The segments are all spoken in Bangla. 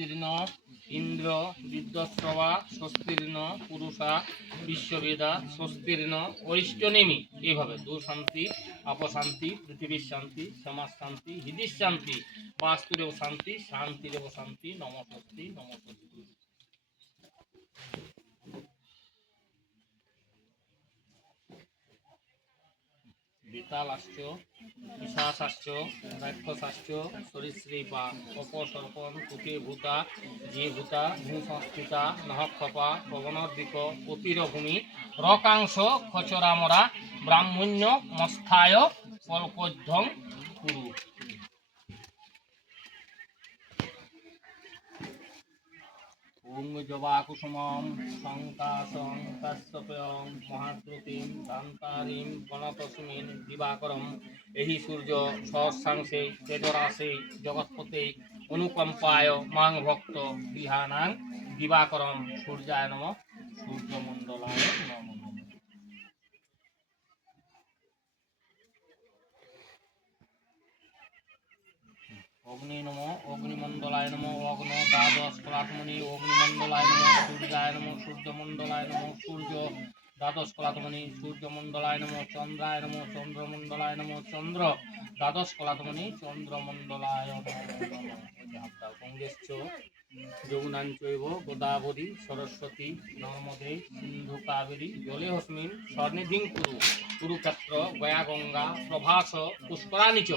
স্বস্তির্ন ইন্দ্র বিদ্যস্রবা স্বস্তির্ন পুরুষা বিশ্ববেদা স্বস্তির্ন অরিষ্টনেমি। এইভাবে দু শান্তি অপশান্তি পৃথিবীর শান্তি সমাজ শান্তি হৃদির শান্তি বাস্তুরেও শান্তি শান্তিরেও শান্তি নম স্বস্তি নম স্বস্তি। বেতালাশ্চ পিশাচাশ্চ রাক্ষসাশ্চ সরীসৃপা অপসর্পণ কুটে ভূতা যে ভূতা ভূসংস্থিতা নহক্ষপা পবনর্দিক অতিরভূমি রকাংশ খচরামরা ব্রাহ্মণ্য মস্থায় কল্পধ্যং কুরু। ওং জবাকুসুমং শঙ্কাশং কাশ্যপয়ং মহাদ্রুতিং দান্তারিং গণতস্মিন দিবাকরম। এই সূর্য সহস্রাংশে তেজরাশে জগৎপতে অনুকম্পায় মাং ভক্ত বিহানাং দিবাকরম। সূর্যায় নমঃ সূর্যমণ্ডলায় নমঃ। অগ্নি নমঃ অগ্নিমণ্ডলায় নমঃ অগ্ন দ্বাদশ কলাত্মনি অগ্নিমণ্ডলায় নমঃ সূর্যায় নমঃ সূর্যমণ্ডলায় নমঃ সূর্য দ্বাদশ কলাত্মনি সূর্যমণ্ডলায় নমঃ চন্দ্রায় নমঃ চন্দ্রমণ্ডলায় নমঃ চন্দ্র দ্বাদশ কলাত্মনি চন্দ্রমণ্ডলায় নমঃ। গঙ্গেশ্চ যমুনাঞ্চৈব গোদাবরী সরস্বতী নর্মদে সিন্ধু কাবেরী জলেऽস্মিन् সন্নিধিং কুরু। কুরুক্ষেত্র গয়া গঙ্গা প্রভাস পুষ্করাণি চ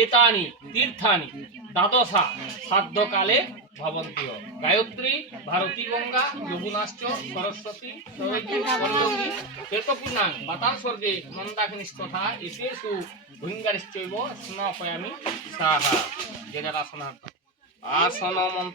এতানি তীর্থানি দ্বাদশা সাধ্যকালে ভবন্তি। গায়ত্রী ভারতী গঙ্গা যমুনাশ্চ সরস্বতী সরযূ গণ্ডকী তীর্থপূর্ণাং বাতাসর্গে মন্দাকিনীস্তথা এতেষু ভৃঙ্গারিশ্চৈব স্নাপয়ামি সাহা। যে যারা আসন